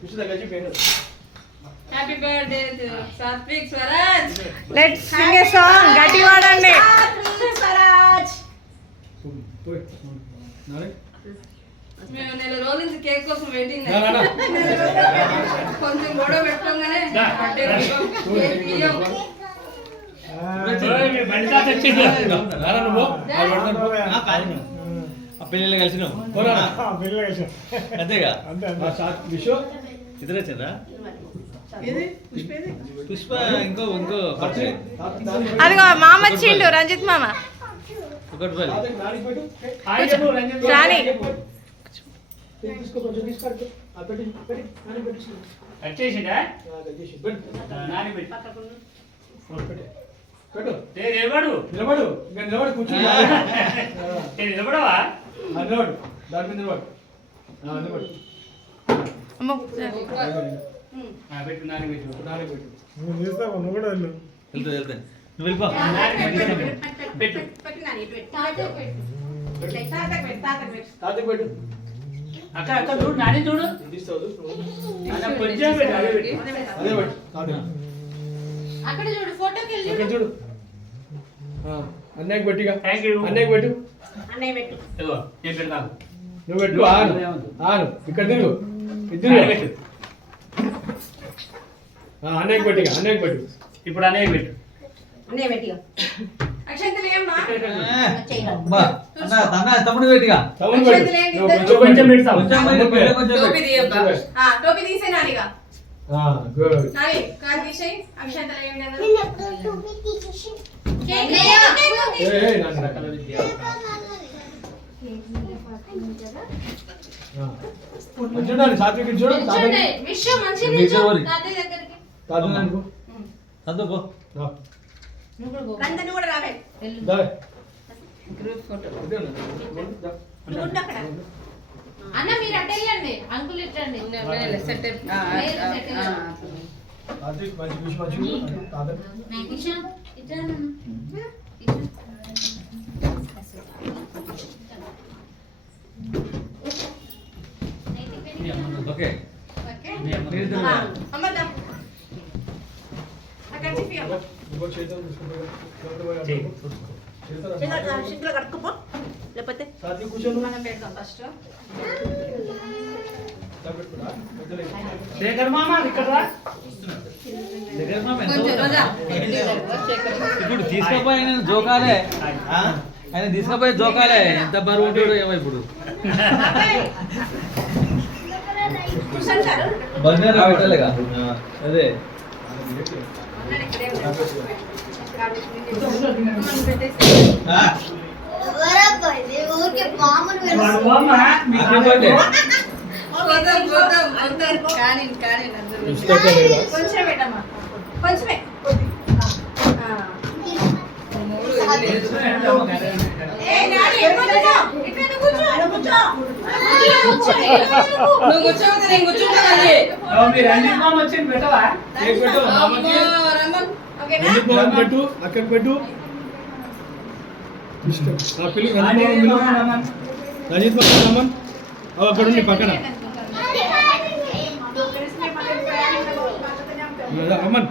Happy birthday to Satvik Swaraj. Let's sing a song. Gatti vaadandi. Satvik Swaraj. మేము నెల రోజుల నుంచి cake కోసం వెయిటింగ్ కొంచెం గొడవ పెట్టుకోగానే పిల్లలు కలిసినాం అంతేగా ఇద్దరు వచ్చారా పుష్ప ఇంకో అదిగో మామ వచ్చిండు రంజిత్ మామ ఒకటి రాణి నిలబడు కూర్చుని నిలబడవా నిలబడు దాని మీద నిలబడు నిలబడు అమ్మో పెట్టు నాని పెట్టు నువ్వు చేస్తావు నువ్వు కూడా వెళ్ళు వెళ్తా నువ్వు వెళ్ళిపో పెట్టు తాతకి పెట్టు అక్క అక్క చూడు నాని చూడు కొంచెం పెట్టు అదే పెట్టు అదే పెట్టు తాతకి అక్కడ చూడు ఫోటోకి వెళ్ళి ఇక్కడ చూడు అన్నయ్యకి పెట్టిగా థ్యాంక్ యూ అన్నయ్యకి పెట్టు అన్నయ్య పెట్టు ఇదిగో నేను పెడతాను నువ్వు పెట్టు ఆను ఇక్కడ తిరుగు ఇద్దరు నాని పెట్టు అన్నయ్యకి పెట్టిగా అన్నయ్యకి పెట్టు ఇప్పుడు అనే పెట్టు అన్నయ్య పెట్టిగా అక్షంతలు ఏమ్మా తమ్ముడు పెట్టిగా తమ్ముడు పెట్టు అక్షంతలు నువ్వు ఏంటి? కొంచెం పెడతావు టోపీ తీయబ్బా టోపీ తీసే నానిగా గుడ్ నాని కాదు తీసేయి అక్షంతలు ఏమి లేదు చూడండి సాత్విక్ చూడు విషయం మంచిగా తాతయ్య దగ్గరికి సంతో పో రంజని కూడా రావే గ్రూప్ ఫోటో అక్కడ అన్న మీరు అట్ట వెళ్ళండి అంకుల్ ఇట్టండి సాత్విక్ మంచి ఓకే కడుక్కోపో లేకపోతే సాత్విక్ కూర్చోను మనం పెడతాం ఫస్ట్ శేఖర్ మామ ఇక్కడ రా ఇప్పుడు తీసుకపోయి ఆయన జోకాలే ఆయన తీసుకపోయి జోకాలే ఎంత బరువు ఉంటాడో ఏమో ఇప్పుడు బంగారం పెట్టాలిగా అదే కొంచెం పెట్టమ్మా కొంచెమే నువ్వు కూర్చోవద్దు నేను కూర్చుంటాను మీరు రంజిత్ మామ వచ్చి పెట్టవా పెట్టు అక్కడ పెట్టు రజిత్ రమన్ అక్కడ ఉండి పక్కన అమన్